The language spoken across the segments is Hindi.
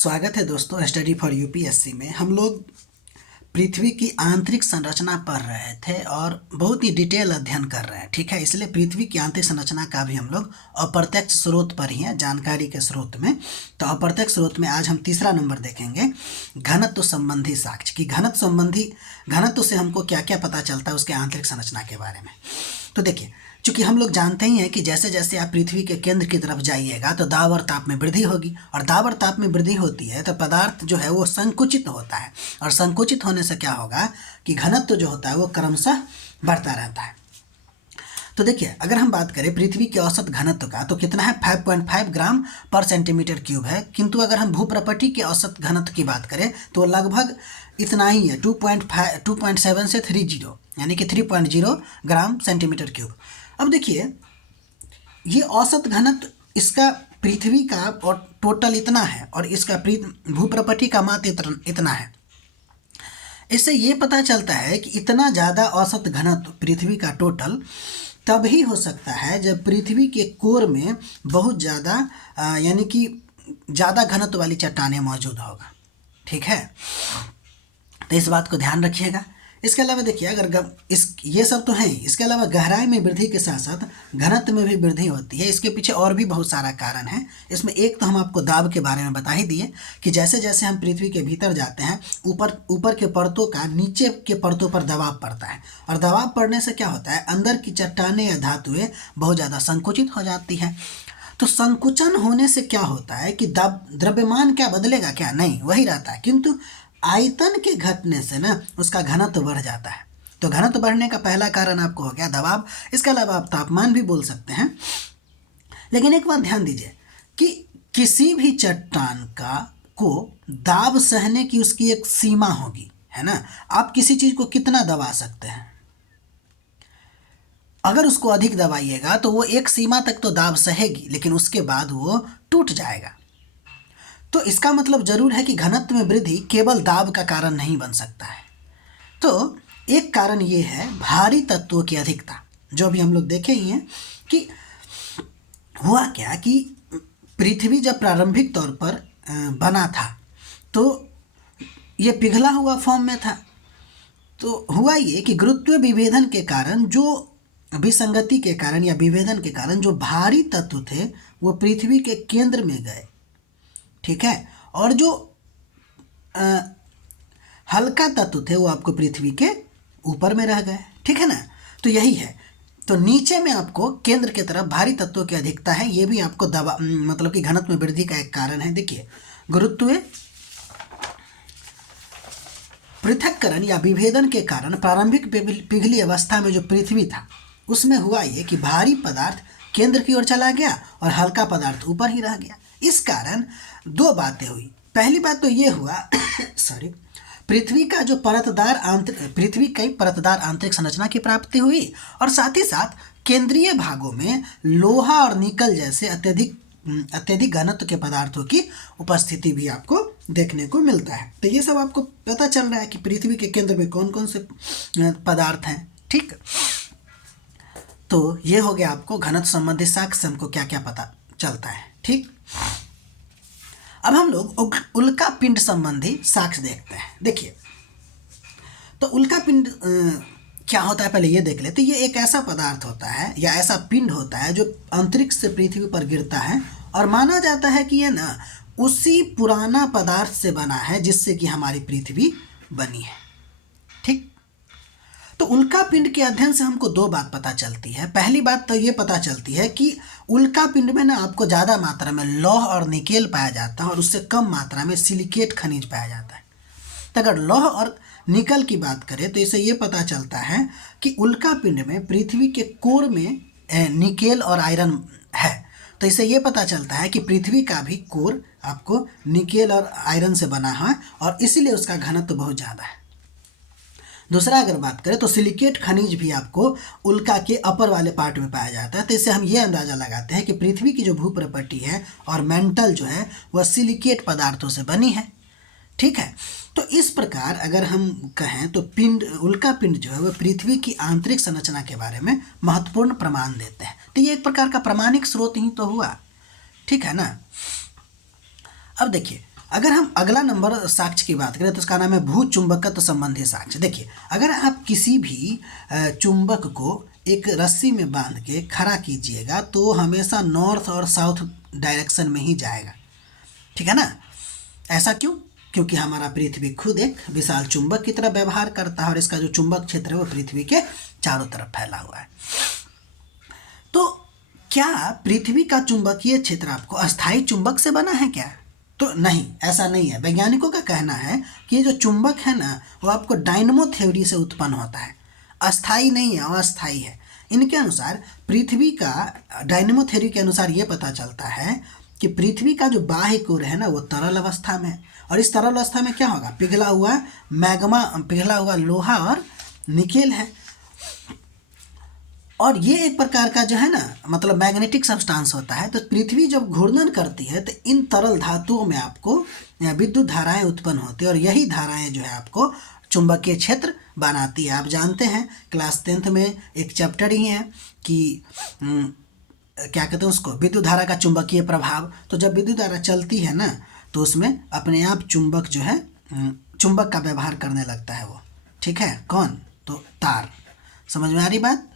स्वागत है दोस्तों स्टडी फॉर यूपीएससी में। हम लोग पृथ्वी की आंतरिक संरचना पढ़ रहे थे और बहुत ही डिटेल अध्ययन कर रहे हैं, ठीक है। इसलिए पृथ्वी की आंतरिक संरचना का भी हम लोग अप्रत्यक्ष स्रोत पर ही हैं, जानकारी के स्रोत में। तो अप्रत्यक्ष स्रोत में आज हम तीसरा नंबर देखेंगे, घनत्व संबंधी साक्ष्य कि घनत्व से हमको क्या क्या पता चलता है उसके आंतरिक संरचना के बारे में। तो देखिए, चूँकि हम लोग जानते ही हैं कि जैसे जैसे आप पृथ्वी के केंद्र की तरफ जाइएगा तो दाब और ताप में वृद्धि होगी, और दाब और ताप में वृद्धि होती है तो पदार्थ जो है वो संकुचित होता है, और संकुचित होने से क्या होगा कि घनत्व जो होता है वो क्रमशः बढ़ता रहता है। तो देखिए, अगर हम बात करें पृथ्वी के औसत घनत्व का तो कितना है, 5.5 ग्राम पर सेंटीमीटर क्यूब है। किंतु अगर हम भूप्रपटी के औसत घनत्व की बात करें तो लगभग इतना ही है, 2.7 से 30, यानी कि 3.0 ग्राम सेंटीमीटर क्यूब। अब देखिए, ये औसत घनत्व इसका पृथ्वी का और टोटल इतना है, और इसका भूप्रपटी का मात्र इतना है। इससे ये पता चलता है कि इतना ज़्यादा औसत घनत्व पृथ्वी का टोटल तभी हो सकता है जब पृथ्वी के कोर में बहुत ज़्यादा यानी कि ज़्यादा घनत्व वाली चट्टानें मौजूद होगा, ठीक है। तो इस बात को ध्यान रखिएगा। इसके अलावा देखिए, अगर ये सब तो है, इसके अलावा गहराई में वृद्धि के साथ साथ घनत्व में भी वृद्धि होती है। इसके पीछे और भी बहुत सारा कारण है। इसमें एक तो हम आपको दाब के बारे में बता ही दिए कि जैसे जैसे हम पृथ्वी के भीतर जाते हैं ऊपर के परतों का नीचे के परतों पर दबाव पड़ता है, और दबाव पड़ने से क्या होता है, अंदर की चट्टानें या धातुएं बहुत ज़्यादा संकुचित हो जाती है। तो संकुचन होने से क्या होता है कि द्रव्यमान क्या बदलेगा, क्या नहीं, वही रहता है, किंतु आयतन के घटने से ना उसका घनत्व बढ़ जाता है। तो घनत्व बढ़ने का पहला कारण आपको हो गया दबाव। इसके अलावा आप तापमान भी बोल सकते हैं। लेकिन एक बात ध्यान दीजिए कि किसी भी चट्टान को दाब सहने की उसकी एक सीमा होगी, है ना। आप किसी चीज़ को कितना दबा सकते हैं, अगर उसको अधिक दबाइएगा तो वो एक सीमा तक तो दाब सहेगी, लेकिन उसके बाद वो टूट जाएगा। तो इसका मतलब जरूर है कि घनत्व में वृद्धि केवल दाब का कारण नहीं बन सकता है। तो एक कारण ये है भारी तत्वों की अधिकता, जो अभी हम लोग देखे ही हैं कि हुआ क्या कि पृथ्वी जब प्रारंभिक तौर पर बना था तो ये पिघला हुआ फॉर्म में था। तो हुआ ये कि गुरुत्व विभेदन के कारण, जो विसंगति के कारण या विभेदन के कारण जो भारी तत्व थे वो पृथ्वी के केंद्र में गए, ठीक है, और जो हल्का तत्व थे वो आपको पृथ्वी के ऊपर में रह गए, ठीक है ना। तो यही है। तो नीचे में आपको केंद्र की तरफ भारी तत्वों की अधिकता है, ये भी आपको मतलब कि घनत्व में वृद्धि का एक कारण है। देखिए, गुरुत्व पृथक्करण या विभेदन के कारण प्रारंभिक पिघली अवस्था में जो पृथ्वी था उसमें हुआ ये कि भारी पदार्थ केंद्र की ओर चला गया और हल्का पदार्थ ऊपर ही रह गया। इस कारण दो बातें हुई। पहली बात तो ये हुआ पृथ्वी की परतदार आंतरिक संरचना की प्राप्ति हुई, और साथ ही साथ केंद्रीय भागों में लोहा और निकल जैसे अत्यधिक घनत्व के पदार्थों की उपस्थिति भी आपको देखने को मिलता है। तो ये सब आपको पता चल रहा है कि पृथ्वी के केंद्र में कौन कौन से पदार्थ हैं, ठीक। तो ये हो गया आपको घनत्व संबंधी साक्ष्य, हमको क्या क्या पता चलता है, ठीक। अब हम लोग उल्का पिंड संबंधी साक्ष्य देखते हैं। देखिए, तो उल्का पिंड क्या होता है पहले ये देख लेते। ये एक ऐसा पदार्थ होता है या ऐसा पिंड होता है जो अंतरिक्ष से पृथ्वी पर गिरता है, और माना जाता है कि ये ना उसी पुराना पदार्थ से बना है जिससे कि हमारी पृथ्वी बनी है, ठीक। तो उल्का पिंड के अध्ययन से हमको दो बात पता चलती है। पहली बात तो ये पता चलती है कि उल्का पिंड में ना आपको ज़्यादा मात्रा में लौह और निकेल पाया जाता है, और उससे कम मात्रा में सिलिकेट खनिज पाया जाता है। तो अगर लौह और निकल की बात करें तो इससे ये पता चलता है कि उल्का पिंड में पृथ्वी के कोर में निकेल और आयरन है। तो इससे ये पता चलता है कि पृथ्वी का भी कोर आपको निकेल और आयरन से बना है, और इसीलिए उसका घनत्व बहुत ज़्यादा है। दूसरा अगर बात करें तो सिलिकेट खनिज भी आपको उल्का के अपर वाले पार्ट में पाया जाता है। तो इससे हम ये अंदाज़ा लगाते हैं कि पृथ्वी की जो भूप्रपटी है और मेंटल जो है वह सिलिकेट पदार्थों से बनी है, ठीक है। तो इस प्रकार अगर हम कहें तो उल्का पिंड जो है वह पृथ्वी की आंतरिक संरचना के बारे में महत्वपूर्ण प्रमाण देते हैं। तो ये एक प्रकार का प्रामाणिक स्रोत ही तो हुआ, ठीक है ना। अब देखिए, अगर हम अगला नंबर साक्ष्य की बात करें तो उसका नाम है भू चुंबकत्व संबंधी साक्ष्य। देखिए, अगर आप किसी भी चुंबक को एक रस्सी में बांध के खड़ा कीजिएगा तो हमेशा नॉर्थ और साउथ डायरेक्शन में ही जाएगा, ठीक है ना। ऐसा क्यों? क्योंकि हमारा पृथ्वी खुद एक विशाल चुंबक की तरह व्यवहार करता है और इसका जो चुंबक क्षेत्र है वो पृथ्वी के चारों तरफ फैला हुआ है। तो क्या पृथ्वी का चुंबकीय क्षेत्र आपको अस्थायी चुंबक से बना है क्या? तो नहीं, ऐसा नहीं है। वैज्ञानिकों का कहना है कि ये जो चुंबक है ना वो आपको डायनमो थ्योरी से उत्पन्न होता है, अस्थायी नहीं है, अस्थायी है। इनके अनुसार पृथ्वी का डायनमो थ्योरी के अनुसार ये पता चलता है कि पृथ्वी का जो बाह्य कोर है ना वो तरल अवस्था में है और इस तरल अवस्था में क्या होगा, पिघला हुआ मैग्मा, पिघला हुआ लोहा और निकेल है और ये एक प्रकार का जो है ना मतलब मैग्नेटिक सब्सटेंस होता है। तो पृथ्वी जब घूर्णन करती है तो इन तरल धातुओं में आपको विद्युत धाराएं उत्पन्न होती है और यही धाराएं जो है आपको चुंबकीय क्षेत्र बनाती है। आप जानते हैं क्लास 10th में एक चैप्टर ही है कि क्या कहते हैं उसको, विद्युत धारा का चुंबकीय प्रभाव। तो जब विद्युत धारा चलती है ना तो उसमें अपने आप चुंबक जो है चुंबक का व्यवहार करने लगता है वो, ठीक है। कौन? तो तार। समझ में आ रही बात?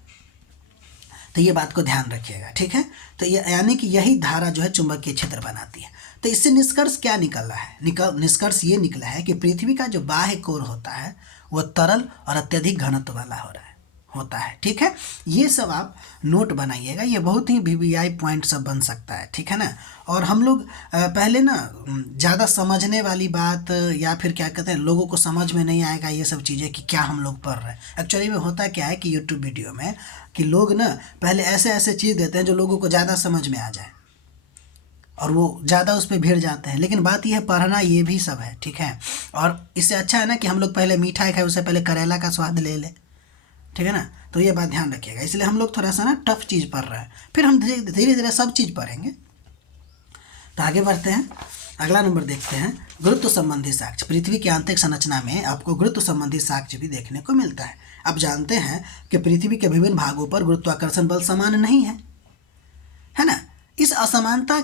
तो ये बात को ध्यान रखिएगा, ठीक है। तो ये यानी कि यही धारा जो है चुंबकीय क्षेत्र बनाती है। तो इससे निष्कर्ष क्या निकला है? निष्कर्ष ये निकला है कि पृथ्वी का जो बाह्य कोर होता है वो तरल और अत्यधिक घनत्व वाला होता है, ठीक है। ये सब आप नोट बनाइएगा, ये बहुत ही वीवीआई पॉइंट सब बन सकता है, ठीक है ना। और हम लोग पहले ना ज़्यादा समझने वाली बात या फिर क्या कहते हैं लोगों को समझ में नहीं आएगा ये सब चीज़ें कि क्या हम लोग पढ़ रहे हैं। एक्चुअली में होता क्या है कि यूट्यूब वीडियो में कि लोग ना पहले ऐसे ऐसे चीज़ देते हैं जो लोगों को ज़्यादा समझ में आ जाए और वो ज़्यादा उस पर भिड़ जाते हैं। लेकिन बात यह है पढ़ना ये भी सब है, ठीक है। और इससे अच्छा है ना कि हम लोग पहले मीठा खाए उससे पहले करेला का स्वाद ले लें, ठीक है ना। तो ये बात ध्यान रखिएगा। इसलिए हम लोग थोड़ा सा ना टफ चीज़ पढ़ रहे हैं, फिर हम धीरे धीरे सब चीज़ पढ़ेंगे। तो आगे बढ़ते हैं, अगला नंबर देखते हैं गुरुत्व संबंधी साक्ष्य। पृथ्वी की आंतरिक संरचना में आपको गुरुत्व संबंधी साक्ष्य भी देखने को मिलता है। आप जानते हैं कि पृथ्वी के विभिन्न भागों पर गुरुत्वाकर्षण बल समान नहीं है ना। इस असमानता,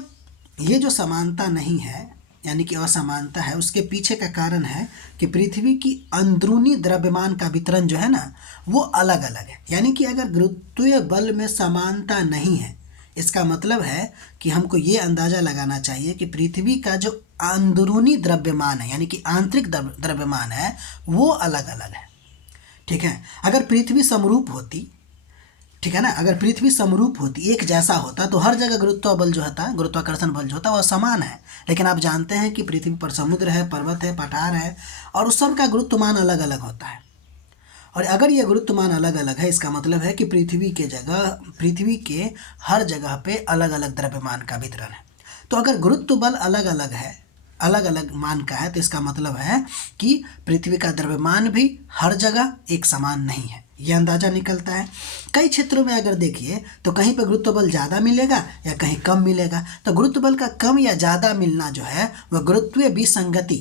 ये जो समानता नहीं है यानी कि असमानता है, उसके पीछे का कारण है कि पृथ्वी की अंदरूनी द्रव्यमान का वितरण जो है ना वो अलग अलग है। यानी कि अगर गुरुत्वीय बल में समानता नहीं है इसका मतलब है कि हमको ये अंदाज़ा लगाना चाहिए कि पृथ्वी का जो अंदरूनी द्रव्यमान है यानी कि आंतरिक द्रव्यमान है वो अलग अलग है, ठीक है। अगर पृथ्वी समरूप होती, ठीक है ना, अगर पृथ्वी समरूप होती, एक जैसा होता तो हर जगह गुरुत्व बल जो होता, गुरुत्वाकर्षण बल जो होता वह समान है। लेकिन आप जानते हैं कि पृथ्वी पर समुद्र है, पर्वत है, पठार है और उस सब का गुरुत्वमान अलग अलग होता है। और अगर ये गुरुत्वमान अलग अलग है इसका मतलब है कि पृथ्वी के हर जगह पे अलग अलग द्रव्यमान का वितरण है। तो अगर गुरुत्व बल अलग अलग है, अलग अलग मान का है, तो इसका मतलब है कि पृथ्वी का द्रव्यमान भी हर जगह एक समान नहीं है, ये अंदाज़ा निकलता है। कई क्षेत्रों में अगर देखिए तो कहीं पर गुरुत्व बल ज़्यादा मिलेगा या कहीं कम मिलेगा। तो गुरुत्व बल का कम या ज़्यादा मिलना जो है वह गुरुत्वीय विसंगति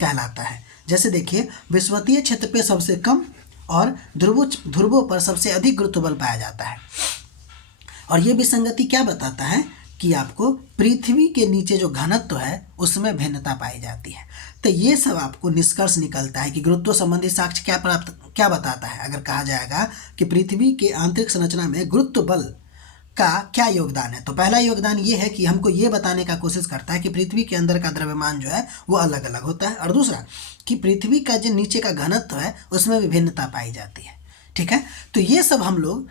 कहलाता है। जैसे देखिए विषुवतीय क्षेत्र पे सबसे कम और ध्रुवों पर सबसे अधिक गुरुत्व बल पाया जाता है। और ये विसंगति क्या बताता है कि आपको पृथ्वी के नीचे जो घनत्व है उसमें भिन्नता पाई जाती है। तो ये सब आपको निष्कर्ष निकलता है कि गुरुत्व संबंधी साक्ष्य क्या बताता है। अगर कहा जाएगा कि पृथ्वी के आंतरिक संरचना में गुरुत्व बल का क्या योगदान है, तो पहला योगदान ये है कि हमको ये बताने का कोशिश करता है कि पृथ्वी के अंदर का द्रव्यमान जो है वो अलग अलग होता है। और दूसरा कि पृथ्वी का जो नीचे का घनत्व है उसमें विभिन्नता पाई जाती है, ठीक है। तो ये सब हम लोग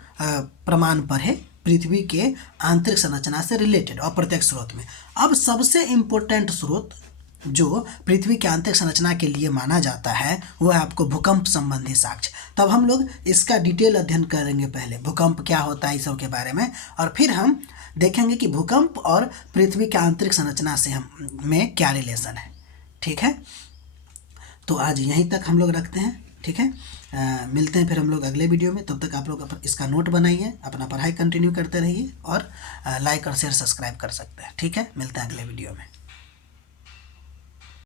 प्रमाण पर है पृथ्वी के आंतरिक संरचना से रिलेटेड अप्रत्यक्ष स्रोत में। अब सबसे इम्पोर्टेंट स्रोत जो पृथ्वी के आंतरिक संरचना के लिए माना जाता है वो है आपको भूकंप संबंधी साक्ष्य। तब हम लोग इसका डिटेल अध्ययन करेंगे, पहले भूकंप क्या होता है इस सब के बारे में, और फिर हम देखेंगे कि भूकंप और पृथ्वी के आंतरिक संरचना से में क्या रिलेशन है, ठीक है। तो आज यहीं तक हम लोग रखते हैं, ठीक है। मिलते हैं फिर हम लोग अगले वीडियो में। तब तक आप लोग इसका नोट बनाइए, अपना पढ़ाई कंटिन्यू करते रहिए और लाइक और शेयर सब्सक्राइब कर सकते हैं, ठीक है। मिलते हैं अगले वीडियो में।